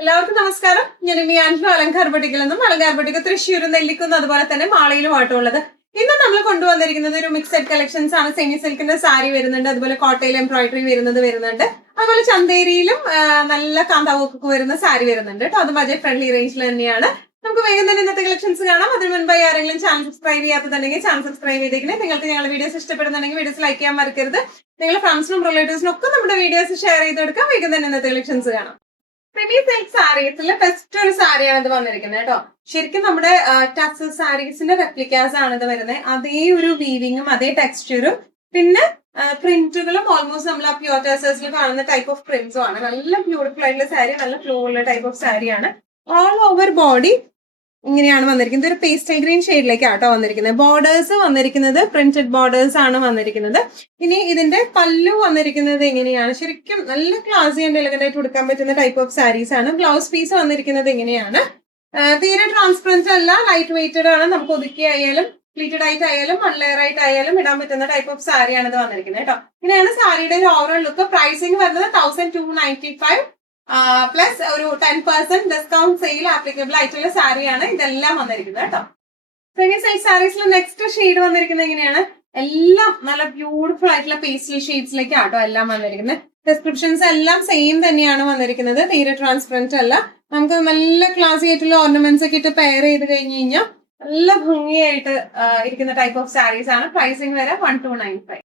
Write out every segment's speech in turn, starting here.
എല്ലാവർക്കും നമസ്കാരം. ഞാൻ മിയാൻഫ്ലോ അലങ്കാർ ബൊട്ടിക്കിൽ നിന്നും അലങ്കാർ ബൊട്ടിക്ക് തൃശ്ശൂർ നെല്ലിക്കുന്ന് അതുപോലെ തന്നെ മാളയിലുമായിട്ടുള്ളത്. ഇന്ന് നമ്മൾ കൊണ്ടുവന്നിരിക്കുന്നത് ഒരു മിക്സഡ് കളക്ഷൻസ് ആണ്. സെമി സിൽക്കിന്റെ സാരി വരുന്നുണ്ട്, അതുപോലെ കോട്ടയിൽ എംബ്രോയിഡറി വരുന്നുണ്ട്, അതുപോലെ ചന്തേരിയിലും നല്ല കാന്താവൊക്കെ വരുന്ന സാരി വരുന്നുണ്ട് കേട്ടോ. അത് ബജറ്റ് ഫ്രണ്ട്ലി റേഞ്ചിൽ തന്നെയാണ്. നമുക്ക് വേഗം തന്നെ ഇന്നത്തെ കളക്ഷൻസ് കാണാം. അതിന് മുൻപായി ആരെങ്കിലും ചാനൽ സബ്സ്ക്രൈബ് ചെയ്യാത്തതുണ്ടെങ്കിൽ ചാനൽ സബ്സ്ക്രൈബ് ചെയ്തേക്കണേ. നിങ്ങൾക്ക് ഞങ്ങളുടെ വീഡിയോസ് ഇഷ്ടപ്പെടുന്നുണ്ടെങ്കിൽ വീഡിയോസ് ലൈക്ക് ചെയ്യാൻ മറക്കരുത്. നിങ്ങളുടെ ഫ്രണ്ട്സിനും റിലേറ്റീവ്സിനും ഒക്കെ നമ്മുടെ വീഡിയോസ് ഷെയർ ചെയ്ത് കൊടുക്കാം. വേഗം തന്നെ ഇന്നത്തെ കളക്ഷൻസ് കാണാം. സെമി സിൽക്ക് സാരീസിലെ ബെസ്റ്റ് ഒരു സാരിയാണ് ഇത് വന്നിരിക്കുന്നത് കേട്ടോ. ശരിക്കും നമ്മുടെ ടസൽ സാരീസിന്റെ റെപ്ലിക്കാസ് ആണ് ഇത് വരുന്നത്. അതേ ഒരു വീവിങ്ങും അതേ ടെക്സ്ചറും പിന്നെ പ്രിന്റുകളും ഓൾമോസ്റ്റ് നമ്മൾ ആ പ്യൂർ ടസൽസിൽ കാണുന്ന ടൈപ്പ് ഓഫ് പ്രിന്റ്സും ആണ്. നല്ല ബ്യൂട്ടിഫുൾ ആയിട്ടുള്ള സാരി, നല്ല ഫ്ലോ ഉള്ള ടൈപ്പ് ഓഫ് സാരിയാണ്. ഓൾ ഓവർ ബോഡി ഇങ്ങനെയാണ് വന്നിരിക്കുന്നത്. ഒരു പേസ്റ്റൽ ഗ്രീൻ ഷെയ്ഡിലേക്കാട്ടോ വന്നിരിക്കുന്നത്. ബോർഡേഴ്സ് വന്നിരിക്കുന്നത് പ്രിന്റഡ് ബോർഡേഴ്സ് ആണ് വന്നിരിക്കുന്നത്. ഇനി ഇതിന്റെ പല്ലു വന്നിരിക്കുന്നത് എങ്ങനെയാണ്? ശരിക്കും നല്ല ക്ലാസി ആൻഡ് എലഗന്റ് ആയിട്ട് കൊടുക്കാൻ പറ്റുന്ന ടൈപ്പ് ഓഫ് സാരീസ് ആണ്. ബ്ലൗസ് പീസ് വന്നിരിക്കുന്നത് എങ്ങനെയാണ്? തീരെ ട്രാൻസ്പെറന്റ് അല്ല, ലൈറ്റ് വെയിറ്റഡ് ആണ്. നമുക്ക് ഒതുക്കി ആയാലും പ്ലീറ്റഡ് ആയിട്ട് ആയാലും വൺ ലെയർ ആയിട്ട് ആയാലും ഇടാൻ പറ്റുന്ന ടൈപ്പ് ഓഫ് സാരിയാണ് ഇത് വന്നിരിക്കുന്നത് കേട്ടോ. ഇങ്ങനെയാണ് സാരിയുടെ ഒരു ഓവറോൾ ലുക്ക്. പ്രൈസിംഗ് വരുന്നത് 1295 പ്ലസ് ഒരു 10% ഡിസ്കൗണ്ട് സെയിൽ ആപ്ലിക്കബിൾ ആയിട്ടുള്ള സാരിയാണ് ഇതെല്ലാം വന്നിരിക്കുന്നത് കേട്ടോ. സെമി സിൽക്ക് സാരീസിൽ നെക്സ്റ്റ് ഷെയ്ഡ് വന്നിരിക്കുന്നത് എങ്ങനെയാണ്? എല്ലാം നല്ല ബ്യൂട്ടിഫുൾ ആയിട്ടുള്ള പേസ്റ്റൽ ഷെയ്ഡ്സിലേക്ക് ആട്ടോ എല്ലാം വന്നിരിക്കുന്നത്. ഡിസ്ക്രിപ്ഷൻസ് എല്ലാം സെയിം തന്നെയാണ് വന്നിരിക്കുന്നത്. തീരെ ട്രാൻസ്പെറന്റ് അല്ല. നമുക്ക് നല്ല ക്ലാസി ആയിട്ടുള്ള ഓർണമെന്റ്സ് ഒക്കെ ഇട്ട് പെയർ ചെയ്ത് കഴിഞ്ഞ് കഴിഞ്ഞാൽ നല്ല ഭംഗിയായിട്ട് ഇരിക്കുന്ന ടൈപ്പ് ഓഫ് സാരീസ് ആണ്. പ്രൈസിംഗ് വരെ 1295.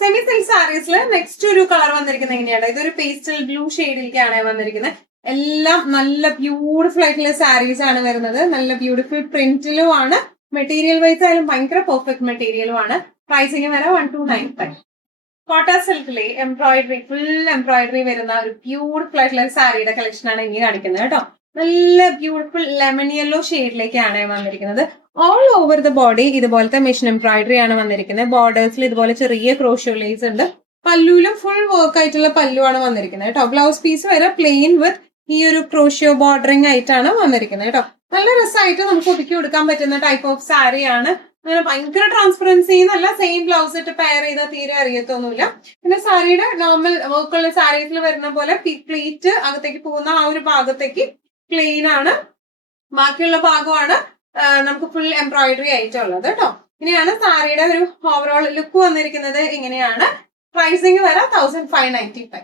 സെമി സിൽക്ക് സാരീസിൽ നെക്സ്റ്റ് ഒരു കളർ വന്നിരിക്കുന്നത് എങ്ങനെയാണ്? ഇതൊരു പേസ്റ്റൽ ബ്ലൂ ഷെയ്ഡിലേക്കാണ് വന്നിരിക്കുന്നത്. എല്ലാം നല്ല ബ്യൂട്ടിഫുൾ ആയിട്ടുള്ള സാരീസ് ആണ് വരുന്നത്. നല്ല ബ്യൂട്ടിഫുൾ പ്രിന്റിലും ആണ്. മെറ്റീരിയൽ വൈസ് ആയാലും ഭയങ്കര പെർഫെക്റ്റ് മെറ്റീരിയലും ആണ്. പ്രൈസിംഗ് വരെ 1295. കോട്ട സിൽക്കിലെ എംബ്രോയിഡറി, ഫുൾ എംബ്രോയിഡറി വരുന്ന ഒരു ബ്യൂട്ടിഫുൾ ആയിട്ടുള്ള സാരിയുടെ കളക്ഷൻ ആണ് ഇനി കാണിക്കുന്നത് കേട്ടോ. നല്ല ബ്യൂട്ടിഫുൾ ലെമൺ യെല്ലോ ഷെയ്ഡിലേക്കാണ് വന്നിരിക്കുന്നത്. ഓൾ ഓവർ ദ ബോഡി ഇതുപോലത്തെ മെഷീൻ എംബ്രോയിഡറി ആണ് വന്നിരിക്കുന്നത്. ബോർഡേഴ്സിൽ ഇതുപോലെ ചെറിയ ക്രോഷ്യോ ലേസ് ഉണ്ട്. പല്ലുവിലും ഫുൾ വർക്ക് ആയിട്ടുള്ള പല്ലു ആണ് വന്നിരിക്കുന്നത് കേട്ടോ. ബ്ലൗസ് പീസ് വരെ പ്ലെയിൻ വിത്ത് ഈ ഒരു ക്രോഷ്യോ ബോർഡറിംഗ് ആയിട്ടാണ് വന്നിരിക്കുന്നത് കേട്ടോ. നല്ല രസമായിട്ട് നമുക്ക് ഒതുക്കി കൊടുക്കാൻ പറ്റുന്ന ടൈപ്പ് ഓഫ് സാരിയാണ്. അങ്ങനെ ഭയങ്കര ട്രാൻസ്പെറൻസി എന്നല്ല, സെയിം ബ്ലൗസ് ഇട്ട് പെയർ ചെയ്താൽ തീരെ അറിയത്തൊന്നുമില്ല. പിന്നെ സാരിയുടെ നോർമൽ വർക്കുള്ള സാരീസിൽ വരുന്ന പോലെ പ്ലീറ്റ് അകത്തേക്ക് പോകുന്ന ആ ഒരു ഭാഗത്തേക്ക് പ്ലെയിൻ ആണ്. ബാക്കിയുള്ള ഭാഗമാണ് നമുക്ക് ഫുൾ എംബ്രോയിഡറി ആയിട്ടുള്ളത് കേട്ടോ. ഇങ്ങനെയാണ് സാരിയുടെ ഒരു ഓവറോൾ ലുക്ക് വന്നിരിക്കുന്നത്. ഇങ്ങനെയാണ്. പ്രൈസിംഗ് വരെ 1595.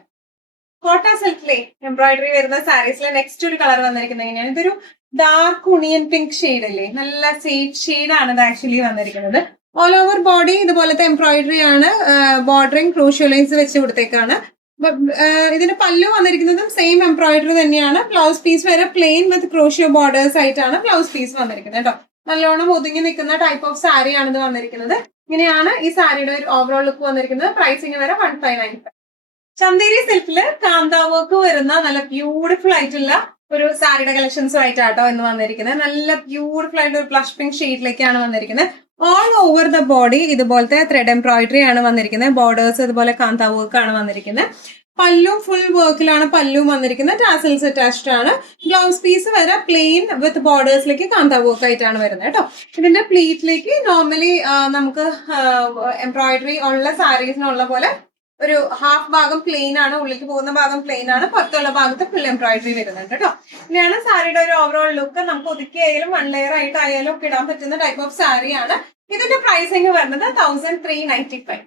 കോട്ട സിൽക്കിലെ എംബ്രോയിഡറി വരുന്ന സാരീസിലെ നെക്സ്റ്റ് ഒരു കളർ വന്നിരിക്കുന്നത് എങ്ങനെയാണ്? ഇതൊരു ഡാർക്ക് ഉണിയൻ പിങ്ക് ഷെയ്ഡ് അല്ലേ, നല്ല സേഫ് ഷെയ്ഡ് ആണ് ഇത് ആക്ച്വലി വന്നിരിക്കുന്നത്. ഓൾ ഓവർ ബോഡി ഇതുപോലത്തെ എംബ്രോയിഡറി ആണ്. ബോർഡറിങ് ക്രൂഷ്യൽ ലൈൻസ് വെച്ച് കൊടുത്തേക്കാണ്. ഇതിന്റെ പല്ലു വന്നിരിക്കുന്നതും സെയിം എംബ്രോയിഡറി തന്നെയാണ്. ബ്ലൗസ് പീസ് വരെ പ്ലെയിൻ വിത്ത് ക്രോഷ്യോ ബോർഡേഴ്സ് ആയിട്ടാണ് ബ്ലൗസ് പീസ് വന്നിരിക്കുന്നത് കേട്ടോ. നല്ലോണം ഒതുങ്ങി നിൽക്കുന്ന ടൈപ്പ് ഓഫ് സാരി ആണ് ഇത് വന്നിരിക്കുന്നത്. ഇങ്ങനെയാണ് ഈ സാരിയുടെ ഒരു ഓവറോൾ ലുക്ക് വന്നിരിക്കുന്നത്. പ്രൈസിംഗ് വരെ 1595. ചന്തേരി സിൽക്കില് കാന്താ വർക്ക് വരുന്ന നല്ല ബ്യൂട്ടിഫുൾ ആയിട്ടുള്ള ഒരു സാരിയുടെ കളക്ഷൻസും ആയിട്ടാട്ടോ ഇന്ന് വന്നിരിക്കുന്നത്. നല്ല ബ്യൂട്ടിഫുൾ ആയിട്ടുള്ള ഒരു ബ്ലഷ് പിങ്ക് ഷെയ്ഡിലേക്കാണ് വന്നിരിക്കുന്നത്. ഓൾ ഓവർ ദ ബോഡി ഇതുപോലത്തെ ത്രെഡ് എംബ്രോയിഡറി ആണ് വന്നിരിക്കുന്നത്. ബോർഡേഴ്സ് ഇതുപോലെ കാന്താ വർക്ക് ആണ് വന്നിരിക്കുന്നത്. പല്ലു ഫുൾ വർക്കിലാണ് പല്ലു വന്നിരിക്കുന്നത്. ടാസൽസ് അറ്റാച്ച്ഡ് ആണ്. ബ്ലൗസ് പീസ് വരെ പ്ലെയിൻ വിത്ത് ബോർഡേഴ്സിലേക്ക് കാന്താ വർക്ക് ആയിട്ടാണ് വരുന്നത് കേട്ടോ. ഇതിന്റെ പ്ലീറ്റിലേക്ക് നോർമലി നമുക്ക് എംബ്രോയിഡറി ഉള്ള സാരീസിനുള്ള പോലെ ഒരു ഹാഫ് ഭാഗം പ്ലെയിൻ ആണ്, ഉള്ളിലേക്ക് പോകുന്ന ഭാഗം പ്ലെയിൻ ആണ്, പുറത്തുള്ള ഭാഗത്ത് ഫുൾ എംബ്രോയിഡറി വരുന്നുണ്ട് കേട്ടോ. ഇങ്ങനെയാണ് സാരിയുടെ ഒരു ഓവറോൾ ലുക്ക്. നമുക്ക് ഒതുക്കി ആയാലും വൺ ലെയർ ആയിട്ട് ആയാലും ഒക്കെ ഇടാൻ പറ്റുന്ന ടൈപ്പ് ഓഫ് സാരിയാണ്. ഇതിന്റെ പ്രൈസിംഗ് വരുന്നത് 1395.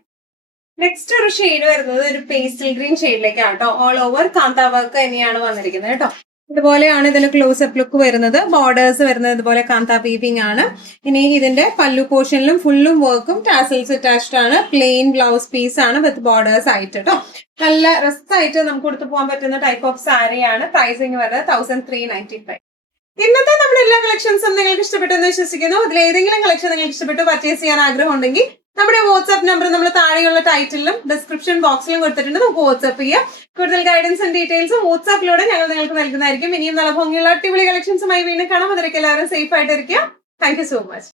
നെക്സ്റ്റ് ഒരു ഷെയ്ഡ് വരുന്നത് ഒരു പേസ്റ്റൽ ഗ്രീൻ ഷെയ്ഡിലേക്കാണ് കേട്ടോ. ഓൾ ഓവർ കാന്താ വർക്ക് തന്നെയാണ് വന്നിരിക്കുന്നത് കേട്ടോ. ഇതുപോലെയാണ് ഇതിന് ക്ലോസപ്പ് ലുക്ക് വരുന്നത്. ബോർഡേഴ്സ് വരുന്നത് ഇതുപോലെ കാന്താ വീവിംഗ് ആണ്. ഇനി ഇതിന്റെ പല്ലു പോർഷനിലും ഫുള്ളും വർക്കും ടാസൽസ് അറ്റാച്ച്ഡ് ആണ്. പ്ലെയിൻ ബ്ലൗസ് പീസ് ആണ് വിത്ത് ബോർഡേഴ്സ് ആയിട്ട് കേട്ടോ. നല്ല രസമായിട്ട് നമുക്ക് കൊടുത്തു പോകാൻ പറ്റുന്ന ടൈപ്പ് ഓഫ് സാരിയാണ്. പ്രൈസിംഗ് വരുന്നത് 1395. ഇന്നത്തെ നമ്മുടെ എല്ലാ കളക്ഷൻസും നിങ്ങൾക്ക് ഇഷ്ടപ്പെട്ടെന്ന് വിശ്വസിക്കുന്നു. അതിൽ ഏതെങ്കിലും കളക്ഷൻ നിങ്ങൾക്ക് ഇഷ്ടപ്പെട്ട് പർച്ചേസ് ചെയ്യാൻ ആഗ്രഹം ഉണ്ടെങ്കിൽ നമ്മുടെ വാട്സ്ആപ്പ് നമ്പർ നമ്മൾ താഴെയുള്ള ടൈറ്റിലും ഡിസ്ക്രിപ്ഷൻ ബോക്സിലും കൊടുത്തിട്ടുണ്ട്. നമുക്ക് വാട്സ്ആപ്പ് ചെയ്യാം. കൂടുതൽ ഗൈഡൻസും ഡീറ്റെയിൽസും വാട്സ്ആപ്പിലൂടെ ഞങ്ങൾ നിങ്ങൾക്ക് നൽകുന്നതായിരിക്കും. ഇനിയും നല്ല ഭംഗിയുള്ള അടിപൊളി കളക്ഷൻസുമായി വീണ്ടും കാണാം. അതിലേക്ക് എല്ലാവരും സേഫ് ആയിട്ടിരിക്കുക. Thank you so much.